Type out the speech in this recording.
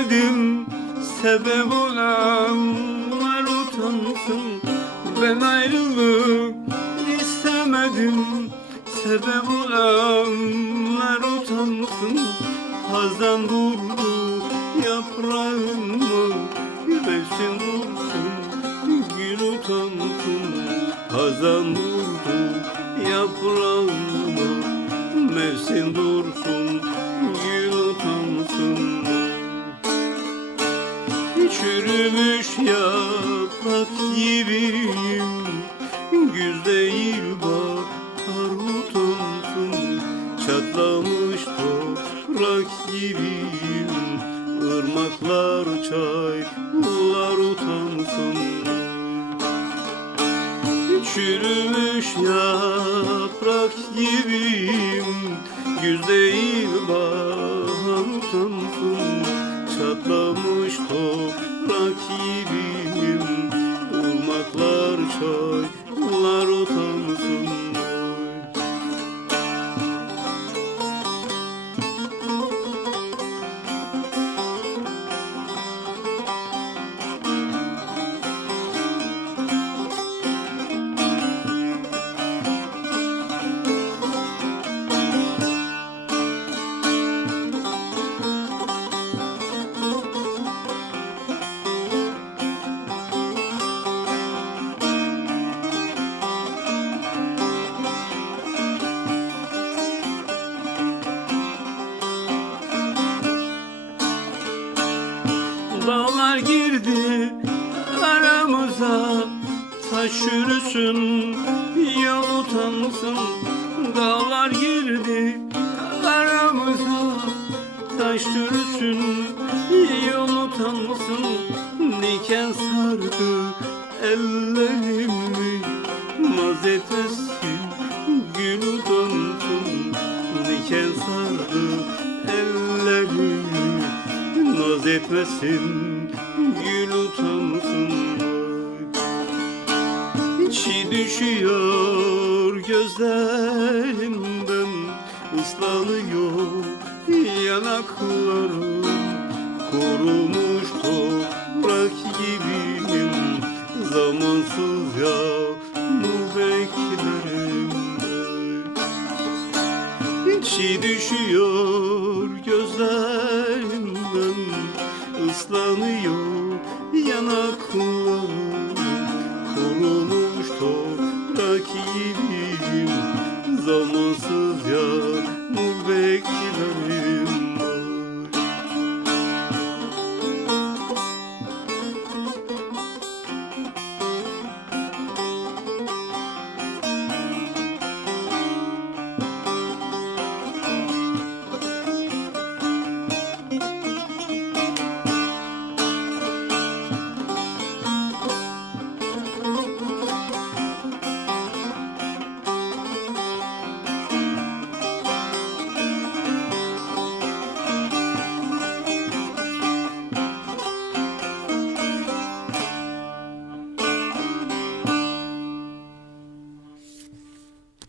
istemedim, sebep olanlar utansın. Ben ayrılık istemedim, sebep olanlar utansın. Hazan vurdu yaprağımı, mevsim dursun, gül utansın. Hazan vurdu yaprağımı, mevsim dursun, gül utansın. Çürümüş yaprak gibiyim, güz değil bahar utansın. Çatlamış toprak gibiyim, ırmaklar, çaylar utansın. Çürümüş yaprak gibiyim, güz değil bahar utansın. Çatlamış toprak gibiyim, ırmaklar, çaylar utansın. Dağlar girdi aramıza, taş yürüsün, yol utansın. Dağlar girdi aramıza, taş yürüsün, yol utansın. Diken sardı ellerimi, naz etmesin, gül utansın. Diken sardı ellerimi, naz etmesin, gül utansın. İçi düşüyor gözlerimden, ıslanıyor yanaklarım. Kurumuş toprak gibiyim, zamansız yağmur beklerim. İçi düşüyor gözlerimden, ıslanıyor